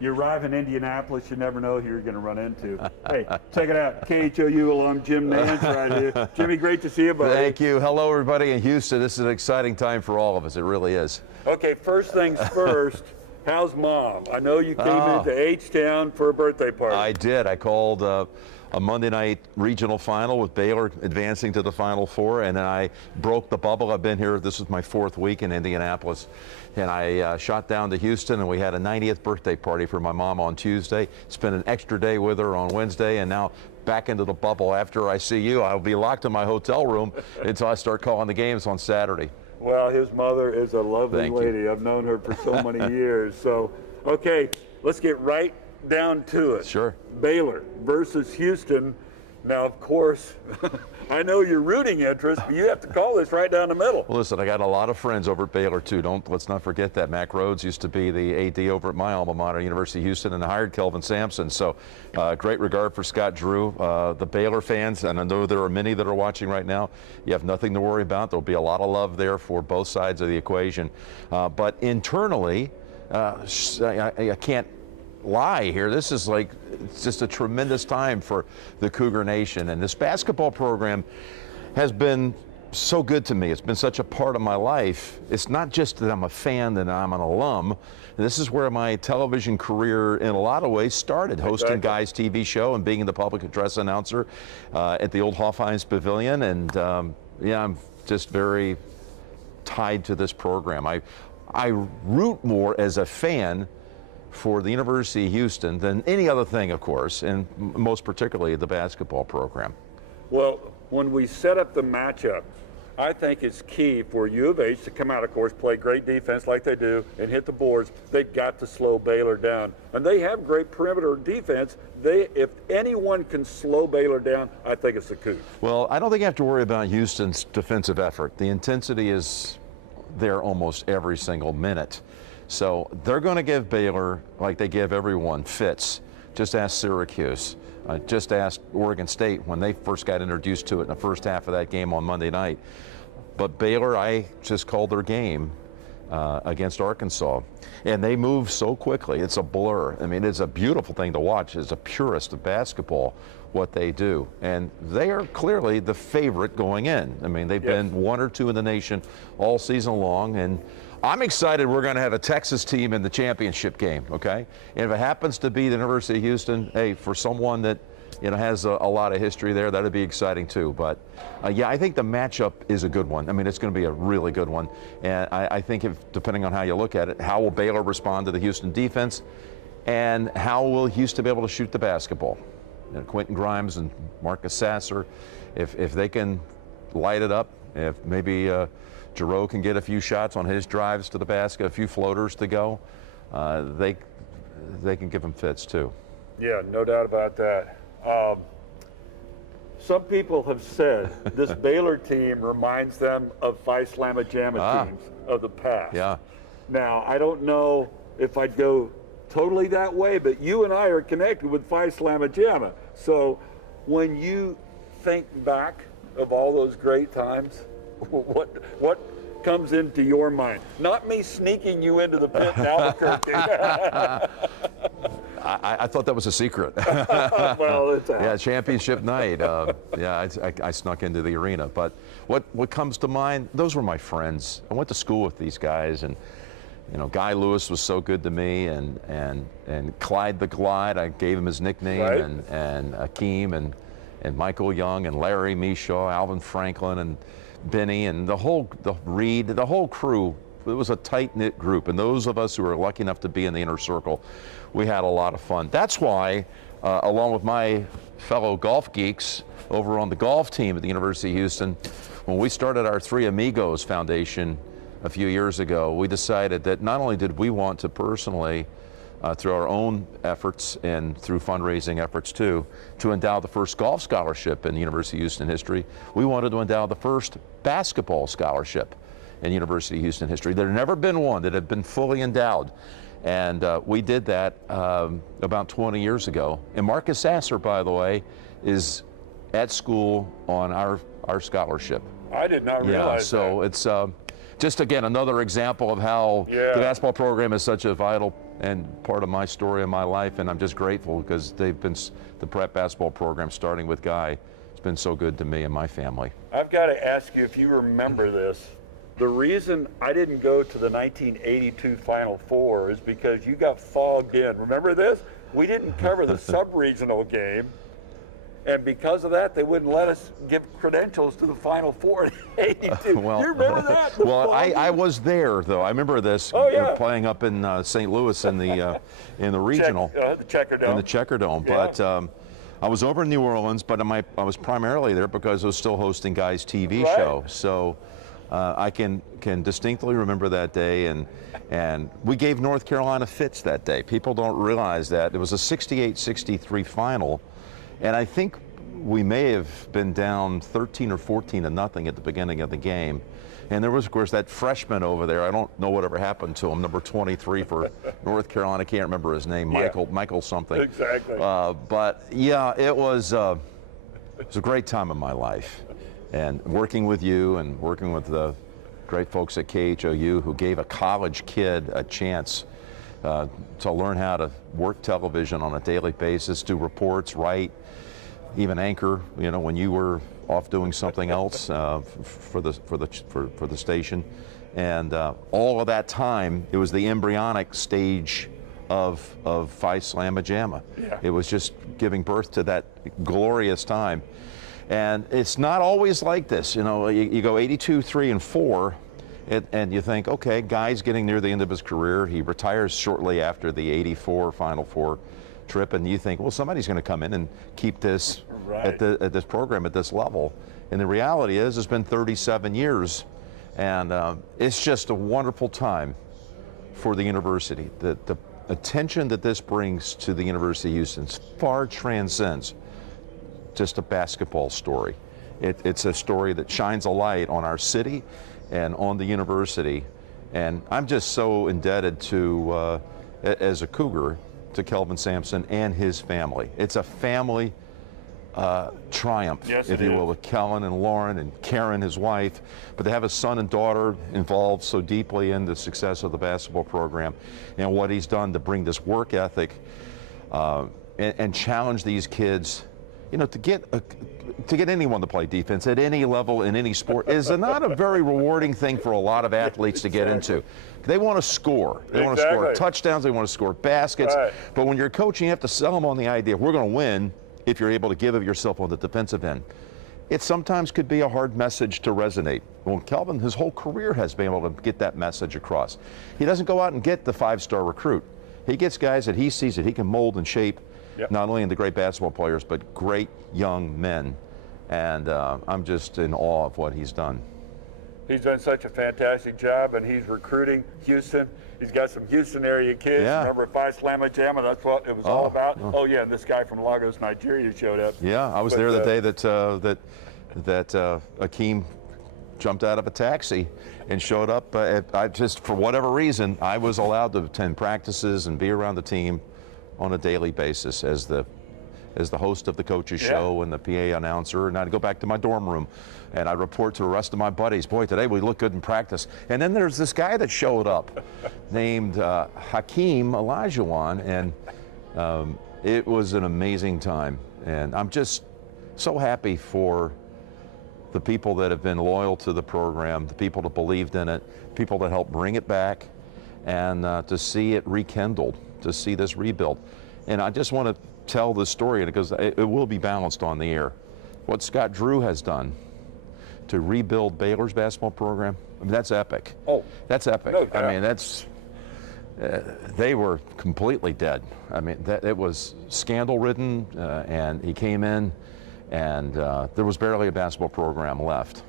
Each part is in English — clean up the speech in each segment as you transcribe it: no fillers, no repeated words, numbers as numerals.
You arrive in Indianapolis, you never know who you're going to run into. Hey, check it out. KHOU alum Jim Nantz right here. Jimmy, great to see you, buddy. Thank you. Hello, everybody in Houston. This is an exciting time for all of us. It really is. Okay, first things first. How's Mom? I know you came into H-Town for a birthday party. I did. I called a Monday night regional final with Baylor advancing to the Final Four, and then I broke the bubble. I've been here. This was my 4th week in Indianapolis, and I shot down to Houston, and we had a 90th birthday party for my mom on Tuesday. Spent an extra day with her on Wednesday, and now back into the bubble. After I see you, I'll be locked in my hotel room until I start calling the games on Saturday. Well, his mother is a lovely lady. I've known her for so many years. So, okay, let's get right down to it. Sure. Baylor versus Houston. Now, of course, I know your rooting interest, but you have to call this right down the middle. Well, listen, I got a lot of friends over at Baylor, too. Let's not forget that. Mac Rhodes used to be the AD over at my alma mater, University of Houston, and hired Kelvin Sampson. So great regard for Scott Drew. The Baylor fans, and I know there are many that are watching right now, you have nothing to worry about. There'll be a lot of love there for both sides of the equation. But internally, I can't lie here. This is like, it's just a tremendous time for the Cougar Nation, and this basketball program has been so good to me. It's been such a part of my life. It's not just that I'm a fan, that I'm an alum. This is where my television career in a lot of ways started, hosting Guy's TV show and being the public address announcer at the old Hofheinz Pavilion, and yeah, I'm just very tied to this program. I root more as a fan for the University of Houston than any other thing, of course, and most particularly the basketball program. Well, when we set up the matchup, I think it's key for U of H to come out, of course, play great defense like they do and hit the boards. They've got to slow Baylor down. And they have great perimeter defense. If anyone can slow Baylor down, I think it's the Cougs. Well, I don't think you have to worry about Houston's defensive effort. The intensity is there almost every single minute. So they're going to give Baylor, like they give everyone, fits. Just ask Syracuse. Just ask Oregon State when they first got introduced to it in the first half of that game on Monday night. But Baylor, I just called their game against Arkansas. And they move so quickly. It's a blur. I mean, it's a beautiful thing to watch as a purist of basketball, what they do. And they are clearly the favorite going in. I mean, they've been 1 or 2 in the nation all season long. And I'm excited we're going to have a Texas team in the championship game, okay? And if it happens to be the University of Houston, hey, for someone that, you know, has a lot of history there, that'd be exciting too. But yeah, I think the matchup is a good one. I mean, it's going to be a really good one. And I think depending on how you look at it, how will Baylor respond to the Houston defense, and how will Houston be able to shoot the basketball? You know, Quentin Grimes and Marcus Sasser, if they can light it up, if maybe Giroux can get a few shots on his drives to the basket, a few floaters to go, they can give them fits too. Yeah, no doubt about that. Some people have said this Baylor team reminds them of Phi Slama Jama teams of the past. Yeah. Now, I don't know if I'd go totally that way, but you and I are connected with Phi Slama Jama. So when you think back of all those great times, what comes into your mind? Not me sneaking you into the pit in Albuquerque. I thought that was a secret. Well, it's out. Yeah, championship night. Yeah, I snuck into the arena. But what comes to mind, those were my friends. I went to school with these guys, and you know, Guy Lewis was so good to me, and Clyde the Glide, I gave him his nickname, right. and Akeem, and Michael Young, and Larry Mishaw, Alvin Franklin, and Benny, and the whole crew. It was a tight-knit group, and those of us who were lucky enough to be in the inner circle, we had a lot of fun. That's why, along with my fellow golf geeks over on the golf team at the University of Houston, when we started our Three Amigos Foundation a few years ago, we decided that not only did we want to personally, through our own efforts and through fundraising efforts too, to endow the first golf scholarship in University of Houston history, we wanted to endow the first basketball scholarship in University of Houston history. There had never been one that had been fully endowed. And we did that about 20 years ago. And Marcus Sasser, by the way, is at school on our scholarship. I did not realize that. So it's just, again, another example of how the basketball program is such a vital and part of my story of my life, and I'm just grateful because they've been, the prep basketball program, starting with Guy, it's been so good to me and my family. I've got to ask you if you remember this. The reason I didn't go to the 1982 Final Four is because you got fogged in. Remember this? We didn't cover the sub-regional game, and because of that, they wouldn't let us give credentials to the Final Four in 82. Well, you remember that? Well, I was there, though. I remember this. Oh, yeah. We were playing up in St. Louis in the regional. The Checker Dome. In the Checker Dome. Yeah. But I was over in New Orleans, but I was primarily there because I was still hosting Guy's TV Right. show. So I can distinctly remember that day, and we gave North Carolina fits that day. People don't realize that. It was a 68-63 final, and I think we may have been down 13 or 14 to nothing at the beginning of the game. And there was, of course, that freshman over there. I don't know whatever happened to him, number 23 for North Carolina. I can't remember his name, Michael something. Exactly. But yeah, it was a great time in my life. And working with you and working with the great folks at KHOU who gave a college kid a chance to learn how to work television on a daily basis, do reports, write, even anchor, you know, when you were off doing something else for the station. And all of that time, it was the embryonic stage of Phi Slama Jama. Yeah. It was just giving birth to that glorious time. And it's not always like this. You know, you go 82, 3, and 4, and you think, okay, Guy's getting near the end of his career. He retires shortly after the 84 Final Four trip, and you think, well, somebody's going to come in and keep this Right. at this program at this level. And the reality is, it's been 37 years, and it's just a wonderful time for the university. The attention that this brings to the University of Houston far transcends just a basketball story. It's a story that shines a light on our city and on the university. And I'm just so indebted to, as a Cougar, to Kelvin Sampson and his family. It's a family triumph, Yes, if it you is. will, with Kellen and Lauren and Karen, his wife. But to have a son and daughter involved so deeply in the success of the basketball program and what he's done to bring this work ethic and challenge these kids, you know, to get anyone to play defense at any level in any sport is not a very rewarding thing for a lot of athletes to get into. They want to score. They want to score Exactly. touchdowns. They want to score baskets. Right. But when you're coaching, you have to sell them on the idea we're going to win if you're able to give of yourself on the defensive end. It sometimes could be a hard message to resonate. Well, Kelvin, his whole career has been able to get that message across. He doesn't go out and get the 5-star recruit. He gets guys that he sees that he can mold and shape, Yep. not only into great basketball players, but great young men. And I'm just in awe of what he's done. He's done such a fantastic job, and he's recruiting Houston. He's got some Houston area kids. Yeah. Remember Phi Slama Jama? That's what it was all Oh, about. oh. Oh yeah, and this guy from Lagos, Nigeria, showed up. Yeah, I was But, there the day that Akeem jumped out of a taxi and showed up. I just, for whatever reason, I was allowed to attend practices and be around the team on a daily basis as the host of the coaches show and the PA announcer, and I'd go back to my dorm room and I'd report to the rest of my buddies, boy, today we look good in practice. And then there's this guy that showed up named Hakeem Olajuwon, and it was an amazing time. And I'm just so happy for the people that have been loyal to the program, the people that believed in it, people that helped bring it back, and to see it rekindled, to see this rebuild. And I just want to tell this story because it will be balanced on the air. What Scott Drew has done to rebuild Baylor's basketball program, I mean, that's epic. Oh, That's epic. no doubt. I mean, that's, they were completely dead. I mean, it was scandal-ridden, and he came in, and there was barely a basketball program left.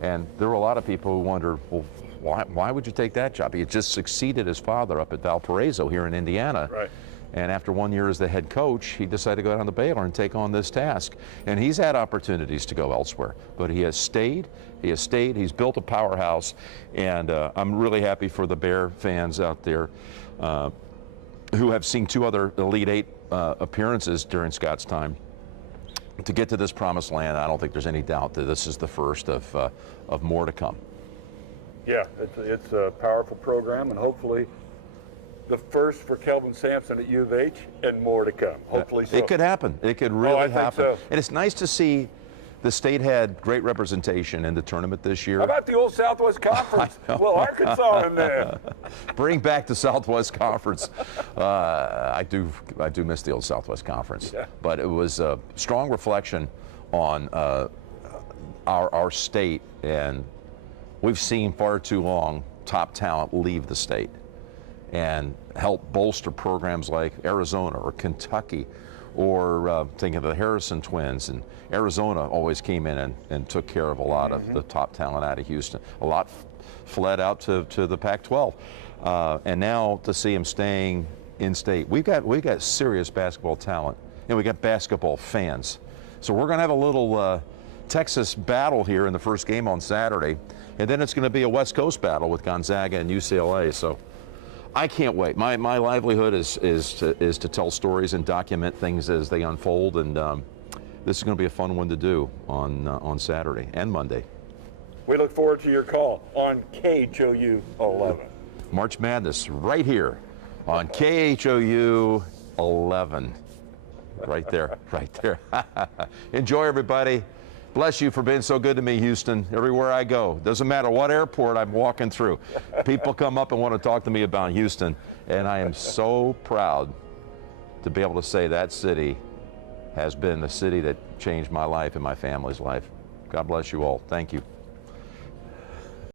And there were a lot of people who wondered, well, why would you take that job? He had just succeeded his father up at Valparaiso here in Indiana. Right. And after 1 year as the head coach, he decided to go down to Baylor and take on this task. And he's had opportunities to go elsewhere, but he has stayed. He's built a powerhouse, and I'm really happy for the Bear fans out there who have seen 2 other Elite 8 appearances during Scott's time. To get to this promised land, I don't think there's any doubt that this is the first of more to come. Yeah, it's a powerful program, and hopefully the first for Kelvin Sampson at U of H, and more to come. Hopefully so. It could happen. It could I really think happen. so. And it's nice to see the state had great representation in the tournament this year. How about the old Southwest Conference? Well, Arkansas in there. Bring back the Southwest Conference. I do miss the old Southwest Conference. Yeah. But it was a strong reflection on our state, and we've seen far too long top talent leave the state and help bolster programs like Arizona or Kentucky, or think of the Harrison twins. And Arizona always came in and took care of a lot of the top talent out of Houston. A lot fled out to the Pac-12, and now to see them staying in state. We've got serious basketball talent, and we got basketball fans. So we're going to have a little Texas battle here in the first game on Saturday, and then it's going to be a West Coast battle with Gonzaga and UCLA. So I can't wait. My livelihood is to tell stories and document things as they unfold, and this is going to be a fun one to do on Saturday and Monday. We look forward to your call on KHOU 11. March Madness right here on KHOU 11. Right there, right there. Enjoy, everybody. Bless you for being so good to me, Houston. Everywhere I go, doesn't matter what airport I'm walking through, people come up and want to talk to me about Houston, and I am so proud to be able to say that city has been the city that changed my life and my family's life. God bless you all. Thank you.